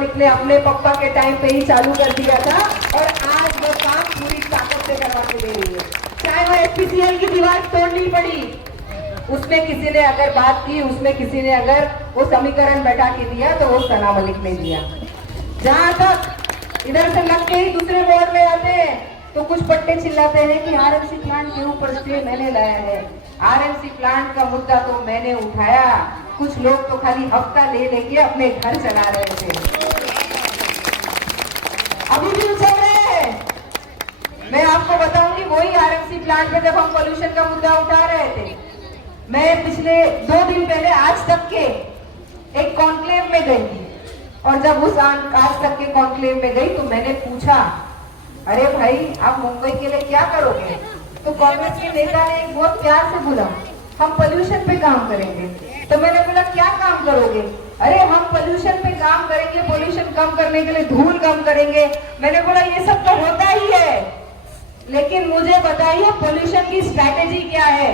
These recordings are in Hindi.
मलिक ने अपने पापा के टाइम पे ही चालू कर दिया था और आज वो काम पूरी ताकत से करवा के दे रही है। चाहे वो एसपीसीएल की दीवार तोड़नी पड़ी, उसमें किसी ने अगर बात की, उसमें किसी ने अगर वो समीकरण बैठा के दिया तो वो सना मलिक ने दिया। जहां तक इधर से लग के ही दूसरे बोर्ड में आते हैं तो कुछ पट्टे चिल्लाते हैं कि आरएमसी प्लांट के ऊपर स्टे मैंने लाया है, आरएमसी प्लांट का मुद्दा तो मैंने उठाया। कुछ लोग तो खाली हफ्ता ले लेके अपने घर चला रहे थे, अभी भी उछल रहे हैं। मैं आपको बताऊंगी, वही आरएमसी प्लांट पे जब हम पोल्यूशन का मुद्दा उठा रहे थे, मैं पिछले 2 दिन पहले आज तक के एक कॉन्क्लेव में गई थी और जब उस आज तक के कॉन्क्लेव में गई तो मैंने पूछा, अरे भाई आप मुंबई के लिए क्या करोगे? तो कांग्रेस के नेता ने एक बहुत प्यार से बोला, हम पोल्यूशन पे काम करेंगे। तो मैंने बोला क्या काम करोगे? अरे हम पोल्यूशन पे काम करेंगे, पोल्यूशन कम करने के लिए धूल कम करेंगे। मैंने बोला ये सब तो होता ही है, लेकिन मुझे बताइए पोल्यूशन की स्ट्रैटेजी क्या है?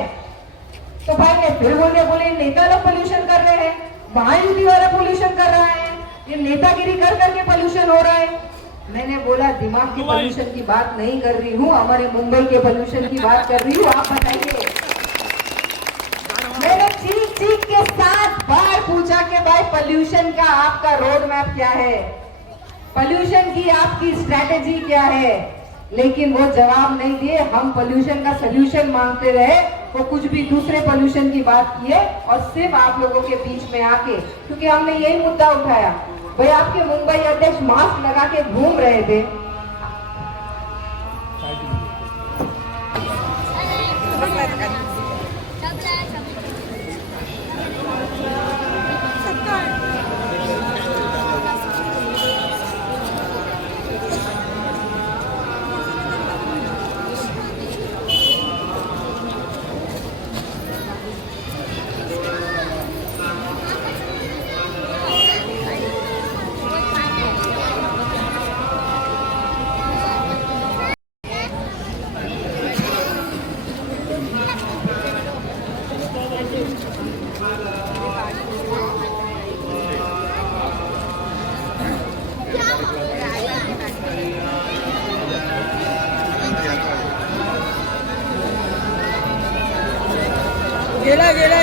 तो भाई ने फिर बोले नेता लोग पोल्यूशन कर रहे हैं, वहां यूपी वाला पोल्यूशन कर रहा है, ये नेतागिरी कर करके पोल्यूशन हो रहा है। मैंने बोला दिमाग की पोल्यूशन की बात नहीं कर रही हूँ, हमारे मुंबई के पोल्यूशन की बात कर रही हूँ, आप बताइए। मैंने चीख के 7 बार पूछा कि भाई पोल्यूशन का आपका रोड मैप क्या है, पोल्यूशन की आपकी स्ट्रैटेजी क्या है? लेकिन वो जवाब नहीं दिए। हम पोल्यूशन का सोल्यूशन मांगते रहे, वो कुछ भी दूसरे पोल्यूशन की बात किए और सिर्फ आप लोगों के बीच में आके, क्योंकि हमने यही मुद्दा उठाया। भाई आपके मुंबई अध्यक्ष मास्क लगा के घूम रहे थे,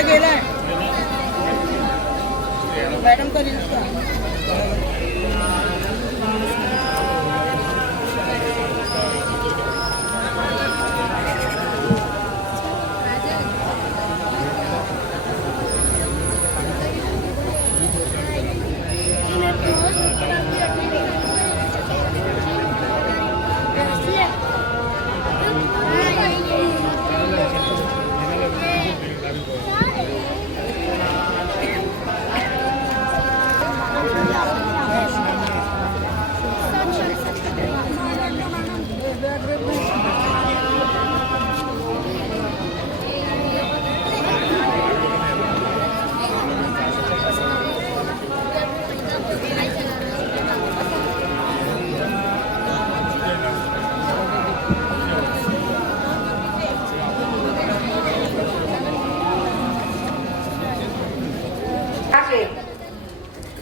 गेला मॅडम का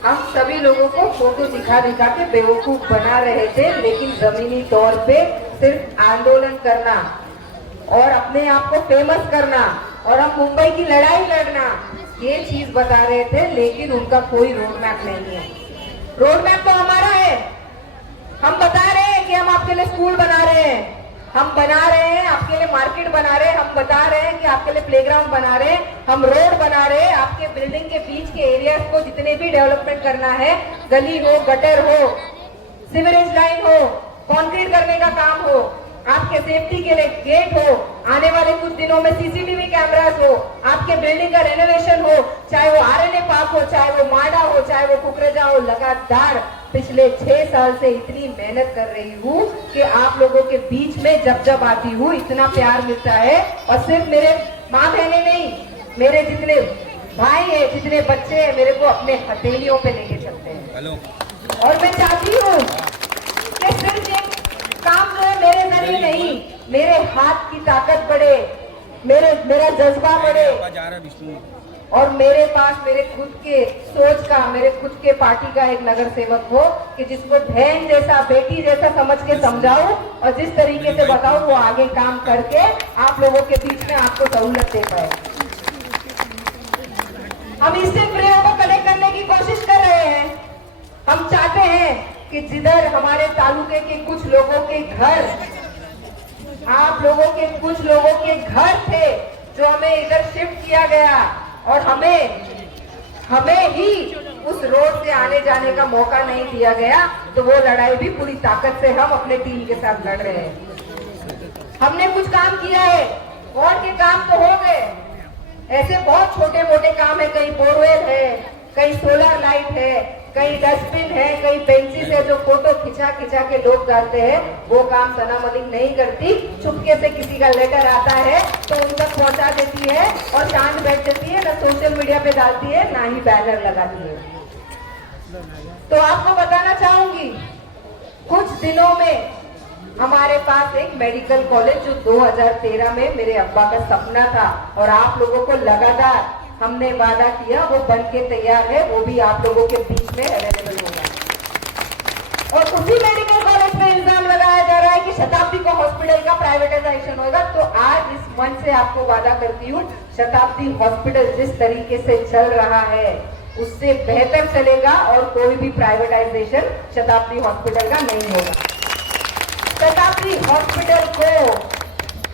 हम सभी लोगों को फोटो दिखा के बेवकूफ बना रहे थे, लेकिन जमीनी तौर पे सिर्फ आंदोलन करना और अपने आप को फेमस करना और हम मुंबई की लड़ाई लड़ना, ये चीज बता रहे थे। लेकिन उनका कोई रोड मैप नहीं है। रोड मैप तो हमारा है, हम बता रहे हैं कि हम आपके लिए स्कूल बना रहे हैं, हम बना रहे हैं आपके लिए मार्केट बना रहे हैं, हम बता रहे हैं कि आपके लिए प्लेग्राउंड बना रहे हैं, हम रोड बना रहे हैं, आपके बिल्डिंग के बीच के एरियाज को जितने भी डेवलपमेंट करना है, गली हो, गटर हो, सीवरेज लाइन हो, कंक्रीट करने का काम हो, आपके सेफ्टी के लिए गेट हो, आने वाले कुछ दिनों में सीसीटीवी कैमरास हो, आपके बिल्डिंग का रेनोवेशन हो, चाहे वो आरएनए पार्क हो, चाहे वो माडा हो, चाहे वो कुकरेजा हो। लगातार पिछले 6 साल से इतनी मेहनत कर रही हूँ कि आप लोगों के बीच में जब जब आती हूँ इतना प्यार मिलता है। और सिर्फ मेरे माँ बहने नहीं, मेरे जितने भाई है, जितने बच्चे हैं, मेरे को अपने हथेलियों पे लेके चलते हैं। और मैं चाहती हूँ कि सिर्फ ये काम जो है मेरे जरिए नहीं, मेरे हाथ की ताकत बढ़े, मेरा जज्बा बढ़े, और मेरे पास मेरे खुद के सोच का, मेरे खुद के पार्टी का एक नगर सेवक हो कि जिसको बहन जैसा, बेटी जैसा समझ के समझाऊं और जिस तरीके से बताऊं वो आगे काम करके आप लोगों के बीच में आपको सहूलत दे पाए। हम इससे प्रेम को कनेक्ट करने की कोशिश कर रहे हैं। हम चाहते हैं कि जिधर हमारे तालुके के कुछ लोगों के घर, आप लोगों के कुछ लोगों के घर थे जो हमें इधर शिफ्ट किया गया और हमें ही उस रोड से आने जाने का मौका नहीं दिया गया, तो वो लड़ाई भी पूरी ताकत से हम अपने टीम के साथ लड़ रहे हैं। हमने कुछ काम किया है और के काम तो हो गए, ऐसे बहुत छोटे मोटे काम है, कहीं बोरवेल है, कहीं सोलर लाइट है, कहीं डस्टबिन है, कहीं बेंचेस है जो फोटो खिंचा के लोग डालते हैं, वो काम सना मलिक नहीं करती। चुपके से किसी का लेटर आता है तो उन तक पहुंचा देती है और शांत बैठ जाती है, ना सोशल मीडिया पे डालती है ना ही बैनर लगाती है। तो आपको बताना चाहूंगी, कुछ दिनों में हमारे पास एक मेडिकल कॉलेज जो 2013 में मेरे अब्बा का सपना था और आप लोगों को लगातार हमने वादा किया, वो बन के तैयार है, वो भी आप लोगों के बीच में अवेलेबल होगा। और उसी मेडिकल कॉलेज में इल्जाम लगाया जा रहा है कि शताब्दी को हॉस्पिटल का प्राइवेटाइजेशन होगा। तो आज इस मंच से आपको वादा करती हूँ, शताब्दी हॉस्पिटल जिस तरीके से चल रहा है उससे बेहतर चलेगा और कोई भी प्राइवेटाइजेशन शताब्दी हॉस्पिटल का नहीं होगा। शताब्दी हॉस्पिटल को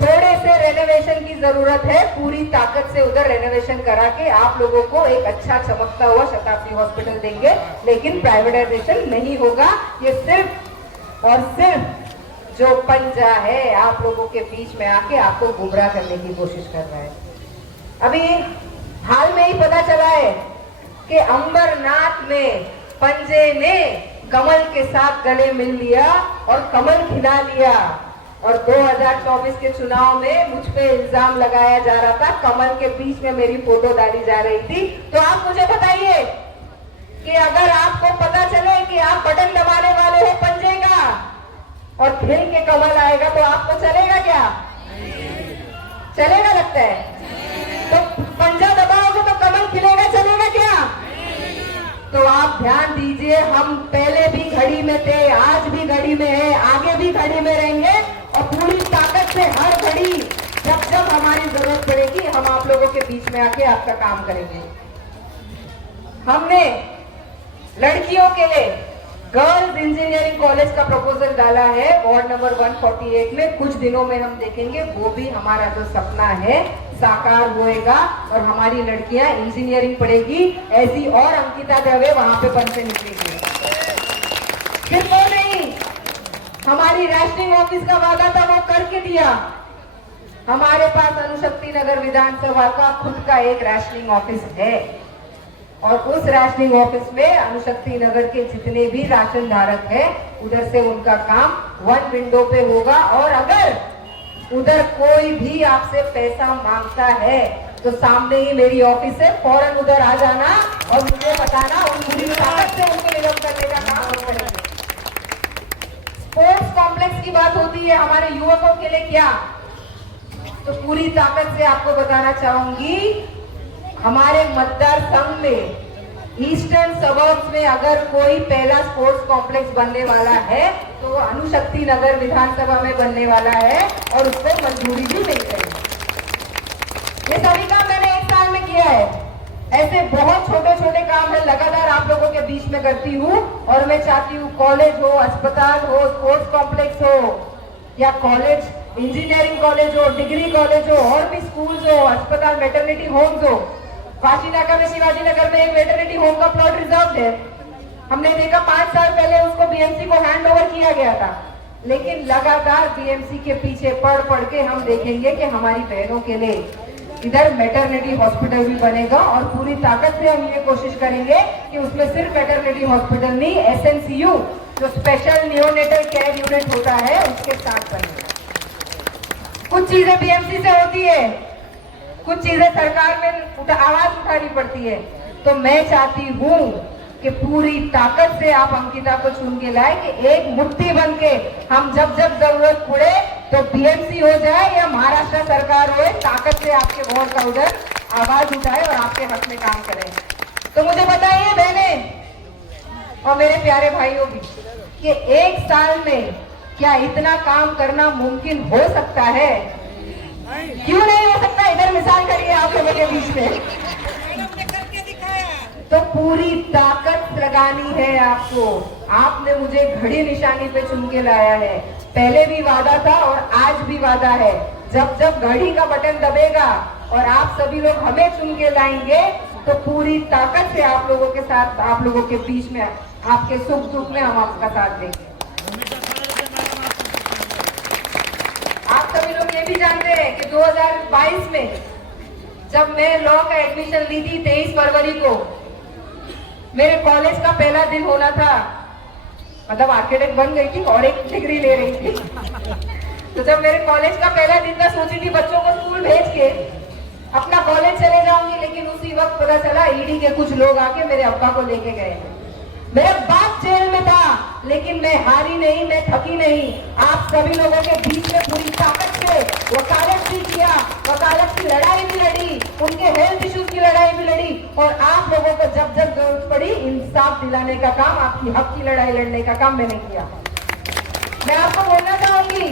थोड़े से रेनोवेशन की जरूरत है, पूरी ताकत से उधर रेनोवेशन करा के आप लोगों को एक अच्छा चमकता हुआ शताब्दी हॉस्पिटल देंगे, लेकिन प्राइवेटाइजेशन नहीं होगा। ये सिर्फ और सिर्फ जो पंजा है आप लोगों के बीच में आके आपको गुमराह करने की कोशिश कर रहा है। अभी हाल में ही पता चला है कि अंबरनाथ में पंजे ने कमल के साथ गले मिल लिया और कमल खिला लिया। और 2024 के चुनाव में मुझ पे इल्जाम लगाया जा रहा था, कमल के बीच में मेरी फोटो डाली जा रही थी। तो आप मुझे बताइए कि अगर आपको पता चले कि आप बटन दबाने वाले हो पंजे का और खिल के कमल आएगा तो आपको चलेगा क्या? चलेगा लगता है? तो पंजा दबाओगे तो कमल खिलेगा, चलेगा क्या? तो आप ध्यान दीजिए, हम पहले भी घड़ी में थे, आज भी घड़ी में है, आगे भी घड़ी में रहेंगे और पूरी ताकत से हर घड़ी जब जब हमारी जरूरत पड़ेगी हम आप लोगों के बीच में आके आपका काम करेंगे। हमने लड़कियों के लिए गर्ल्स इंजीनियरिंग कॉलेज का प्रपोजल डाला है वार्ड नंबर 148 में। कुछ दिनों में हम देखेंगे वो भी हमारा जो सपना है साकार होएगा और हमारी लड़कियां इंजीनियरिंग पढ़ेगी, ऐसी और अंकिता दवे वहां पे बन के निकलेगी। सिर्फ वो नहीं, हमारी रैशनिंग ऑफिस का वादा था वो करके दिया। हमारे पास अणुशक्ति नगर विधानसभा का खुद का एक रैशनिंग ऑफिस है और उस राशनिंग ऑफिस में अणुशक्ति नगर के जितने भी राशन धारक है उधर से उनका काम वन विंडो पे होगा। और अगर उधर कोई भी आपसे पैसा मांगता है तो सामने ही मेरी ऑफिस है, फौरन उधर आ जाना और मुझे बताना और पूरी ताकत से उनको निलंबित करने का काम हम करेंगे। स्पोर्ट्स कॉम्प्लेक्स की बात होती है हमारे युवकों के लिए, क्या तो पूरी ताकत से आपको बताना चाहूंगी, हमारे मतदार संघ में ईस्टर्न सबर्ब्स में अगर कोई पहला स्पोर्ट्स कॉम्प्लेक्स बनने वाला है तो वो अणुशक्ति नगर विधानसभा में बनने वाला है और उसको मंजूरी भी मिल गई। ये सभी काम मैंने एक साल में किया है। ऐसे बहुत छोटे छोटे काम है लगातार आप लोगों के बीच में करती हूँ और मैं चाहती हूँ कॉलेज हो, अस्पताल हो, स्पोर्ट्स कॉम्प्लेक्स हो या कॉलेज इंजीनियरिंग कॉलेज हो, डिग्री कॉलेज हो और भी स्कूल्स हो, अस्पताल, मैटरनिटी होम्स हो। वाशीनाका में, शिवाजी नगर में एक वेटरनिटी होम का प्लॉट रिजर्व है। हमने देखा 5 साल पहले उसको बीएमसी को हैंड ओवर किया गया था, लेकिन लगातार बीएमसी के पीछे पढ़ के हम देखेंगे कि हमारी बहनों के लिए इधर मैटरनिटी हॉस्पिटल भी बनेगा और पूरी ताकत से हम ये कोशिश करेंगे कि उसमें सिर्फ मैटरनिटी हॉस्पिटल नहीं, एसएनसीयू जो स्पेशल नियोनेटल केयर यूनिट होता है उसके साथ बनेगा। कुछ चीजें बीएमसी से होती है, कुछ चीजें सरकार में आवाज उठानी पड़ती है। तो मैं चाहती हूँ कि पूरी ताकत से आप अंकिता को चुन के लाए कि एक मुट्ठी बन के हम जब जब जरूरत पड़े तो बीएमसी हो जाए या महाराष्ट्र सरकार हो, ताकत से आपके वोट का उधर आवाज उठाए और आपके हक में काम करें। तो मुझे बताइए बहने और मेरे प्यारे भाइयों भी कि एक साल में क्या इतना काम करना मुमकिन हो सकता है? क्यों नहीं हो सकता? इधर मिसाल करिए आप लोगों के बीच में। तो पूरी ताकत लगानी है आपको। आपने मुझे घड़ी निशानी पे चुन के लाया है। पहले भी वादा था और आज भी वादा है। जब जब घड़ी का बटन दबेगा और आप सभी लोग हमें चुन के लाएंगे तो पूरी ताकत से आप लोगों के साथ, आप लोगों के बीच में, आपके सुख दुख में हम आपका साथ देंगे। आप सभी लोग ये भी जानते हैं कि 2022 में जब मैं लॉ का एडमिशन ली थी 23 फरवरी को, मेरे कॉलेज का पहला दिन होना था। मतलब आर्किटेक्ट बन गई थी और एक डिग्री ले रही थी। तो जब मेरे कॉलेज का पहला दिन था, सोची थी बच्चों को स्कूल भेज के अपना कॉलेज चले जाऊंगी, लेकिन उसी वक्त पता चला ईडी के कुछ लोग आके मेरे अब्बा को लेके गए। मेरा बाप जेल में था, लेकिन मैं हारी नहीं, मैं थकी नहीं। आप सभी लोगों के बीच में पूरी ताकत से वकालत भी किया, वकालत की लड़ाई भी लड़ी, उनके हेल्थ इश्यूज की लड़ाई भी लड़ी, और आप लोगों को जब जब जरूरत पड़ी इंसाफ दिलाने का काम, आपकी हक की लड़ाई लड़ने का काम मैंने किया। मैं आपको बोलना चाहूंगी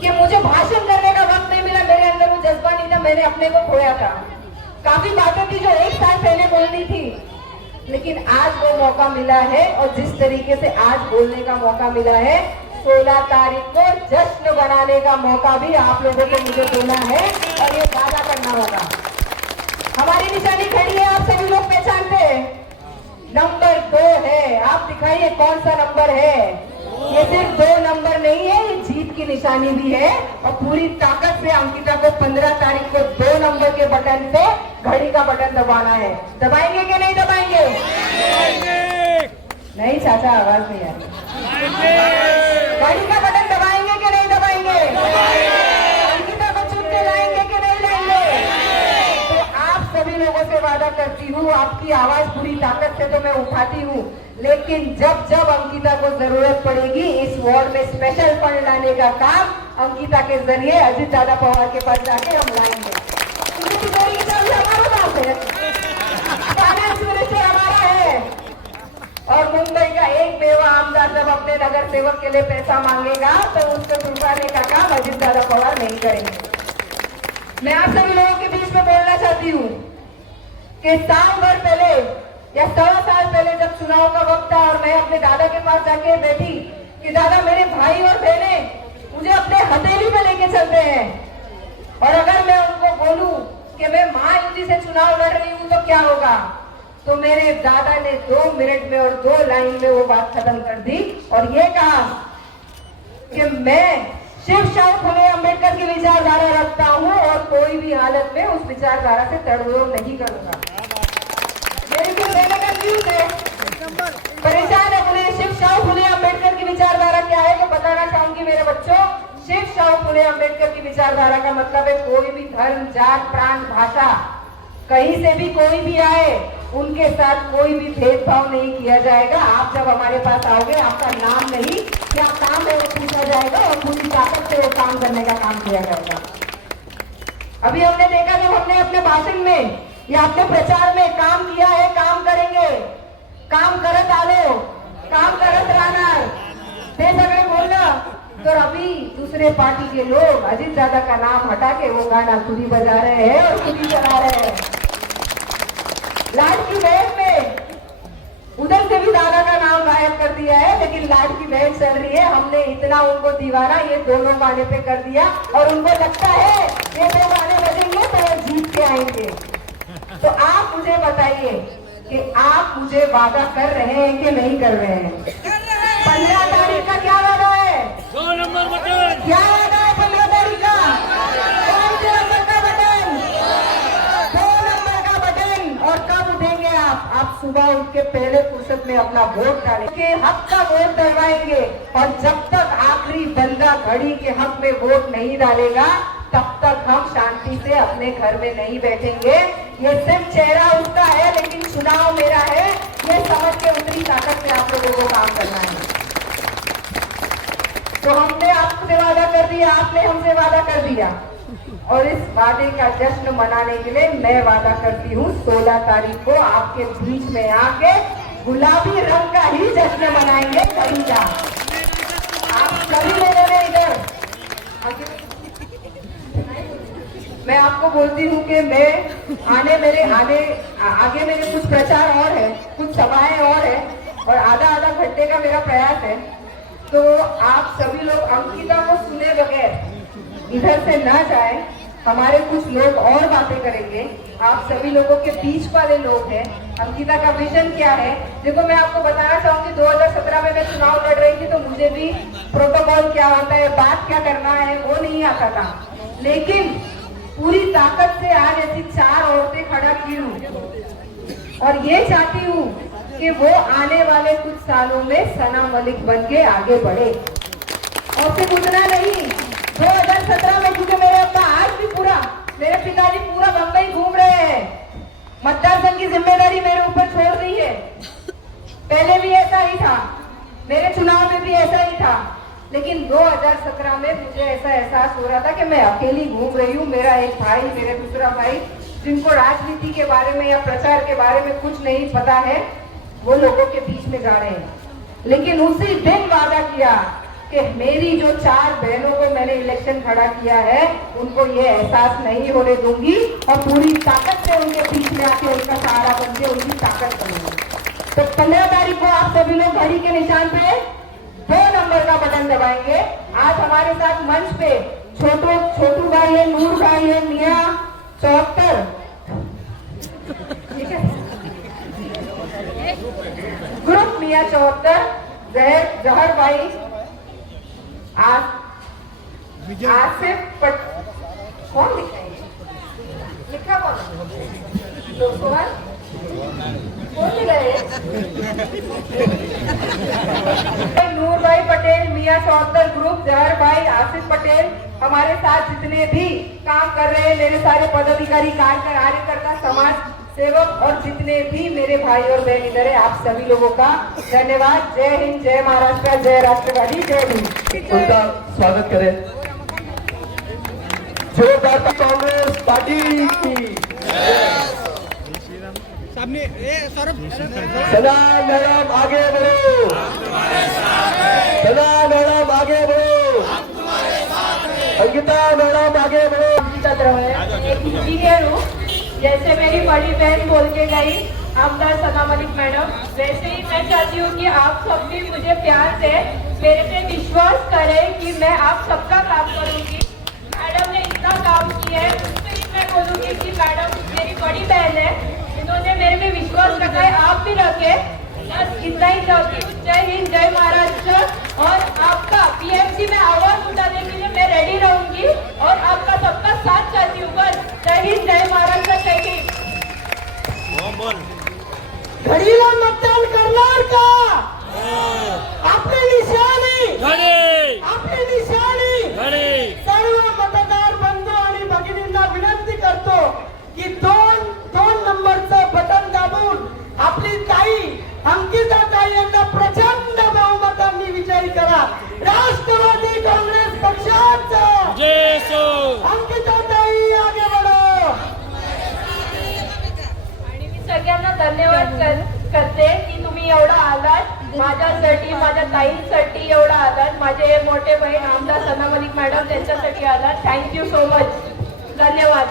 कि मुझे भाषण करने का वक्त नहीं मिला, मेरे अंदर वो जज्बा नहीं था, मैंने अपने को खोया था। काफी बातें थी जो एक साल पहले बोलनी थी, लेकिन आज वो मौका मिला है। और जिस तरीके से आज बोलने का मौका मिला है, 16 तारीख को जश्न बनाने का मौका भी आप लोगों को मुझे देना है और ये वादा करना होगा। हमारी निशानी खड़ी है, आप सभी लोग पहचानते हैं, नंबर 2 है। आप दिखाइए कौन सा नंबर है। ये सिर्फ 2 नंबर नहीं है, ये जीत की निशानी भी है। और पूरी ताकत से अंकिता को 15 तारीख को 2 नंबर के बटन पे घड़ी का बटन दबाना है। दबाएंगे कि नहीं दबाएंगे? नहीं चाचा, आवाज नहीं आ रही। घड़ी का बटन दबाएंगे कि नहीं दबाएंगे? अंकिता को चुन के लाएंगे कि नहीं लाएंगे? तो आप सभी लोगों से वादा करती हूँ, आपकी आवाज पूरी ताकत से तो मैं उठाती हूँ, लेकिन जब जब अंकिता को जरूरत पड़ेगी इस वार्ड में स्पेशल फंड लाने का काम अंकिता के जरिए अजीत दादा पवार के पास जाके हम लाएंगे। हमारा पास है, फाइनेंस मिनिस्टर हमारा है, और मुंबई का एक बेवा आमदार जब अपने नगर सेवक के लिए पैसा मांगेगा तो उसको छुपाने का काम अजीत दादा पवार नहीं करेंगे। मैं आप सभी लोगों के बीच में बोलना चाहती हूँ कि साल भर पहले या 1.25 साल पहले जब चुनाव का वक्त था और मैं अपने दादा के पास जाके बैठी कि दादा मेरे भाई और बहने मुझे अपने हथेली पे लेके चलते हैं, और अगर मैं उनको बोलूं कि मैं महायुति से चुनाव लड़ रही हूं तो क्या होगा, तो मेरे दादा ने 2 मिनट में और 2 लाइन में वो बात खत्म कर दी और ये कहा कि मैं शिव शाहू फुले अम्बेडकर की विचारधारा रखता हूं और कोई भी हालत में उस विचारधारा से तड़मोड़ नहीं करूंगा। मेरी तो देने का न्यूज है, परेशान है। उन्हें शिव शाहू फुले अम्बेडकर की विचारधारा क्या है तो बताना चाहूंगी मेरे बच्चों। शिव शाहू फुले अम्बेडकर की विचारधारा का मतलब है कोई भी धर्म, जात, प्रांत, भाषा, कहीं से भी कोई भी आए, उनके साथ कोई भी भेदभाव नहीं किया जाएगा। आप जब हमारे पास आओगे आपका नाम नहीं, क्या काम है वो पूछा जाएगा और पूरी ताकत से वो काम करने का काम किया जाएगा। अभी हमने देखा जब हमने अपने भाषण में या अपने प्रचार में काम किया है, काम करेंगे, काम करत आलो, काम करत राहणार, ते सगळे बोलना, तो अभी दूसरे पार्टी के लोग अजीत दादा का नाम हटा के वो गाना खुद ही बजा रहे हैं और खुद ही चला रहे हैं। लाड की बहन में उधर से भी दादा का नाम गायब कर दिया है, लेकिन लाड की बहन चल रही है। हमने इतना उनको दीवाना ये दोनों गाने पे कर दिया और उनको लगता है ये 2 गाने बजेंगे तो वो जीत के आएंगे। तो आप मुझे बताइए कि आप मुझे वादा कर रहे हैं कि नहीं कर रहे हैं? 15 तारीख का क्या वादा है? 2 नंबर बटन। क्या वादा है 15 तारीख का? कौन से नंबर का बटन? 2 नंबर का बटन। और कब उठेंगे आप सुबह उठ के पहले फुर्सत में अपना वोट डालेंगे, हक का वोट डलवाएंगे। और जब तक आखिरी बंदा घड़ी के हक में वोट नहीं डालेगा तब तक हम शांति से अपने घर में नहीं बैठेंगे। ये सिर्फ चेहरा उसका है, लेकिन चुनाव मेरा है, ये समझ के उतनी ताकत से आप लोगों को काम करना है। तो हमने आपसे वादा कर दिया, आपने हमसे वादा कर दिया, और इस वादे का जश्न मनाने के लिए मैं वादा करती हूँ 16 तारीख को आपके बीच में आके गुलाबी रंग का ही जश्न मनाएंगे कभी का। आप सभी लोगों ने इधर मैं आपको बोलती हूँ कि मैं आगे मेरे कुछ प्रचार और है, कुछ सभाएं और है और आधा घंटे का मेरा प्रयास है। तो आप सभी लोग अंकिता को सुने बगैर इधर से ना जाए। हमारे कुछ लोग और बातें करेंगे। आप सभी लोगों के बीच वाले लोग हैं। अंकिता का विजन क्या है? देखो, मैं आपको बताना चाहूंगी 2017 में मैं चुनाव लड़ रही थी तो मुझे भी प्रोटोकॉल क्या होता है, बात क्या करना है, वो नहीं आता था। लेकिन पूरी ताकत से आज ऐसी 4 औरतें खड़ा की हूँ और ये चाहती हूँ कि वो आने वाले कुछ सालों में सना मलिक बन के आगे बढ़े। और सिर्फ उतना नहीं, 2017 में, क्योंकि मेरे अब्बा आज भी मेरे पिताजी पूरा बम्बई घूम रहे हैं, मतदार संघ की जिम्मेदारी मेरे ऊपर छोड़ दी है। पहले भी ऐसा ही था, मेरे चुनाव में भी ऐसा ही था, लेकिन 2017 में मुझे ऐसा एहसास हो रहा था कि मैं अकेली घूम रही हूँ। मेरा एक भाई, मेरा दूसरा भाई, जिनको राजनीति के बारे में या प्रचार के बारे में कुछ नहीं पता है, वो लोगों के बीच में जा रहे हैं। लेकिन उसी दिन वादा किया कि मेरी जो 4 बहनों को मैंने इलेक्शन खड़ा किया है, उनको ये एहसास नहीं होने दूंगी और पूरी ताकत से उनके बीच में आके उनका सहारा बन के उनकी ताकत बनूंगी। तो 15 तारीख को आप सभी लोग घड़ी के निशान पे 2 नंबर का बटन दबाएंगे। आज हमारे साथ मंच पे छोटू भाई है, नूर भाई है, मियाँ 74, ठीक है, ग्रुप मियाँ 74, जहर भाई, आसिफ कौन लिखा कौन मिला है? नूर भाई पटेल, मियाँ 74 ग्रुप, जहर भाई, आसिफ पटेल, हमारे साथ जितने भी काम कर रहे हैं, मेरे सारे पदाधिकारी, कार्यकर्ता, समाज सेवक और जितने भी मेरे भाई और बहन इधर है, आप सभी लोगों का धन्यवाद। जय हिंद, जय महाराष्ट्र, जय राष्ट्रवादी, जय भीम। उनका स्वागत करें। जो भारतीय कांग्रेस पार्टी की सदा मैडम आगे बढ़ो, सदा मैडम आगे बढ़ो, अंकिता मैडम आगे बढ़ो। इंजीनियर हूँ, जैसे मेरी बड़ी बहन बोल के गई आमदार सना मलिक मैडम, वैसे ही मैं चाहती हूँ कि आप सब भी मुझे प्यार से मेरे पे विश्वास करें कि मैं आप सबका काम करूँगी। मैडम ने इतना काम किया है, उससे ही मैं बोलूँगी कि मैडम मेरी बड़ी बहन है, इन्होंने मेरे पे विश्वास रखा है, आप भी रखें। बस इतना ही चाहती हूँ। जय हिंद, जय महाराष्ट्र। और आपका पीएमसी में आवाज उठाने के लिए मैं रेडी रहूंगी और आपका सबका साथ चाहती हूँ। बस जय हिंद, जय महाराष्ट्र, जय हिंद। घडीला मतदान करणार का? आपली निशाणी सर्व मतदार बंधू आणि भगिनींना विनंती करतो की दोन नंबरचं बटन दाबून आपली ताई अंकिता ताई यांना प्रचंड बहुमतांनी विजयी करा। राष्ट्रवादी काँग्रेस पक्षाचा अंकिता ताई आगे बढ़ो। आणि मी सगळ्यांना धन्यवाद करते की तुम्ही एवढा आलात, माझ्यासाठी, माझ्या ताईंसाठी एवढा आलात, माझे मोठे बहीण आमदार सना मलिक मॅडम त्यांच्यासाठी आलात। थँक्यू सो मच, धन्यवाद।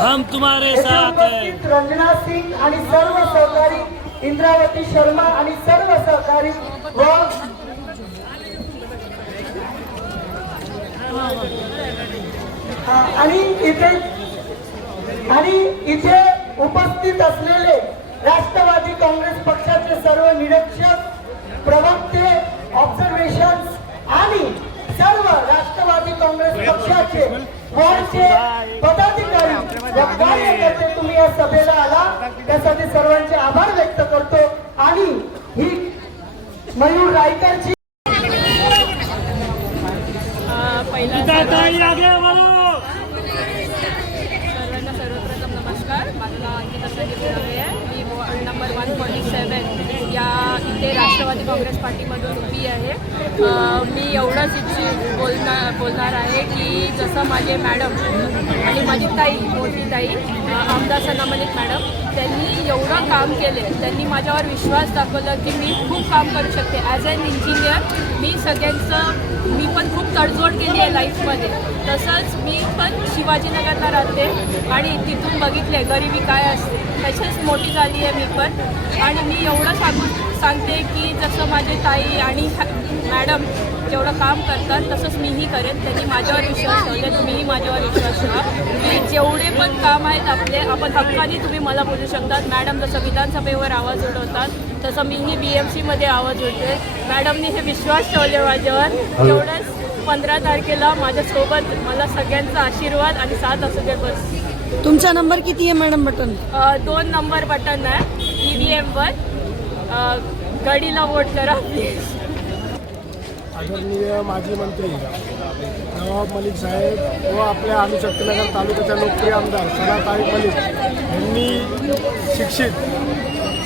हम तुम्हारे साथ हैं। रंजना सिंग आणि सर्व सहकारी, इंद्रावती शर्मा आणि सर्व सहकारी व आणि इथे उपस्थित असलेले राष्ट्रवादी काँग्रेस पक्षाचे सर्व निरीक्षक, प्रवक्ते, ऑब्झर्वेशन्स आणि सर्व राष्ट्रवादी काँग्रेस पक्षाचे वॉर्डचे पदाधिकारी व कार्यकर्ते, तुम्ही या सभेला आला त्यासाठी सर्वांचे आभार व्यक्त करतो। आणि ही मयूर रायकरची सर्वांना सर्वप्रथम नमस्कार। माझं नाव अंकिता संगीत आहे। मी वॉर्ड नंबर 147 या इथे राष्ट्रवादी काँग्रेस पार्टीमधून उभी आहे। मी एवढंच बोलणार आहे की जसं माझे मॅडम आणि माझी ताई मोठी ताई आमदार सना मलिक मॅडम त्यांनी एवढं काम केले, त्यांनी माझ्यावर विश्वास दाखवला की मी खूप काम करू शकते. ॲज अन इंजिनियर मी पण खूप तडजोड केली आहे लाईफमध्ये. तसंच मी पण शिवाजीनगरला राहते आणि तिथून बघितले गरिबी काय असते, तशीच मोठी झाली आहे मी पण. आणि मी एवढं सांगते की जसं माझे ताई आणि मॅडम जेवढं काम करतात तसंच मीही करेन. त्यांनी माझ्यावर विश्वास ठेवले, तुम्हीही माझ्यावर विश्वास ठेवा. मी जेवढे पण काम आहेत आपण हक्काने तुम्ही मला बोलू शकतात. मॅडम जसं विधानसभेवर आवाज उठवतात तसं मीही BMCमध्ये आवाज उठते. मॅडमनी हे विश्वास ठेवले माझ्यावर. तेवढंच 15 तारखेला माझ्यासोबत मला सगळ्यांचा आशीर्वाद आणि साथ असू दे बस. तुमचा नंबर किती आहे मॅडम बटन? 2 नंबर बटन आहे EVMवर. गडीला वोट करा प्लीज. आदरणीय माजी मंत्री नवाब मलिक साहेब व आपल्या अणुशक्तीनगर तालुक्याच्या लोकप्रिय आमदार सनाताई मलिक यांनी शिक्षित,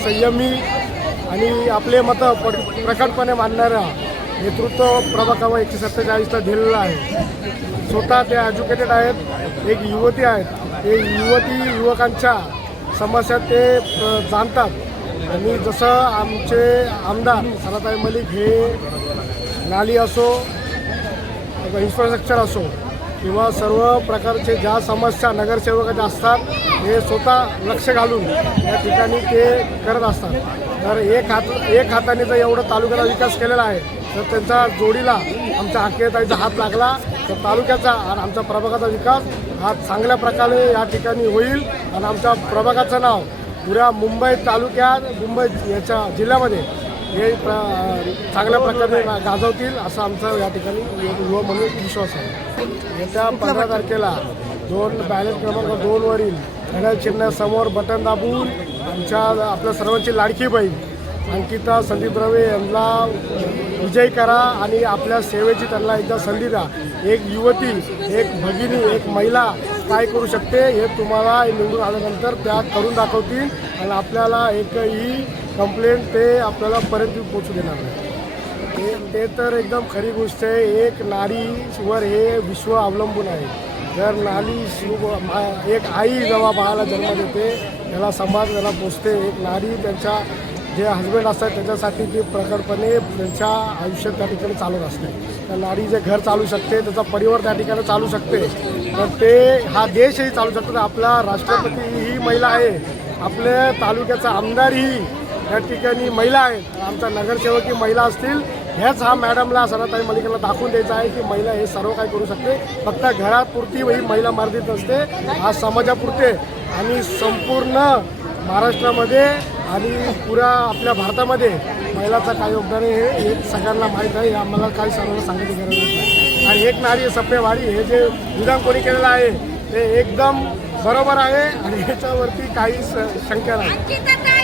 संयमी आणि आपले मतं प्रकटपणे मांडणारा नेतृत्व प्रभाग क्रमांक 147ला दिलेलं आहे. स्वतः ते एज्युकेटेड आहेत. एक युवती आहेत, ते युवकांच्या समस्या ते जाणतात. आणि जसं आमचे आमदार सनाताई मलिक हे नाली असो, इन्फ्रास्ट्रक्चर असो किंवा सर्व प्रकारचे ज्या समस्या नगरसेवकाच्या असतात हे स्वतः लक्ष घालून या ठिकाणी ते करत असतात. तर एक हाताने जर एवढं तालुक्याचा विकास केलेला आहे तर त्यांचा जोडीला आमच्या आख्याताईचा हात लागला तर तालुक्याचा आणि आमच्या प्रभागाचा विकास हा चांगल्या प्रकारे या ठिकाणी होईल. आणि आमच्या प्रभागाचं नाव पुऱ्या मुंबई तालुक्यात, मुंबई याच्या जिल्ह्यामध्ये हे चांगल्या प्रकारे गाजवतील असं आमचा या ठिकाणी युवा म्हणून विश्वास आहे. येत्या 15 तारखेला बॅलेट क्रमांक 2वरील घड्याळ चिन्हासमोर बटन दाबून आपल्या सर्वांची लाडकी बहीण अंकिता संदीप रवे यांना विजयी करा आणि आपल्या सेवेची त्यांना एकदा संधी द्या. एक युवती, एक भगिनी, एक महिला काय करू शकते हे तुम्हाला निवडून आल्यानंतर त्या करून दाखवतील. आणि आपल्याला एकही कंप्लेंट ते आपल्याला पर्यंत पोचू देणार नाही. ते तर एकदम खरी गोष्ट आहे. एक नारीवर हे विश्व अवलंबून आहे. जर नारी एक आई जेव्हा बाळाला जन्म देते त्याला समाज त्याला पोचते. एक नारी त्यांच्या जे हजबंड असतात त्याच्यासाठी ती प्रकटपणे त्यांच्या आयुष्यात त्या ठिकाणी चालत असते. तर नारी जे घर चालू शकते, त्याचा परिवार त्या ठिकाणी चालू शकते, तर ते हा देशही चालू शकतो. तर आपला राष्ट्रपती ही महिला आहे, आपल्या तालुक्याचा आमदारही या ठिकाणी महिला आहेत, आमचा नगरसेवक ही महिला असतील. ह्याच हा मॅडमला सनाताई मलिकांना दाखवून द्यायचा आहे की महिला हे सर्व काय करू शकते. फक्त घरापुरती ही महिला मर्यादित नसते, हा समाजापुरते आणि संपूर्ण महाराष्ट्रामध्ये आणि पुऱ्या आपल्या भारतामध्ये महिलाचं काय योगदान आहे हे सगळ्यांना माहीत आहे. हे आम्हाला काही सर्वांना सांगायची गरज नाही. आणि एक नारी सप्पेवाडी हे जे विधान कोणी केलेलं आहे ते एकदम बरोबर आहे आणि ह्याच्यावरती काही शंका नाही.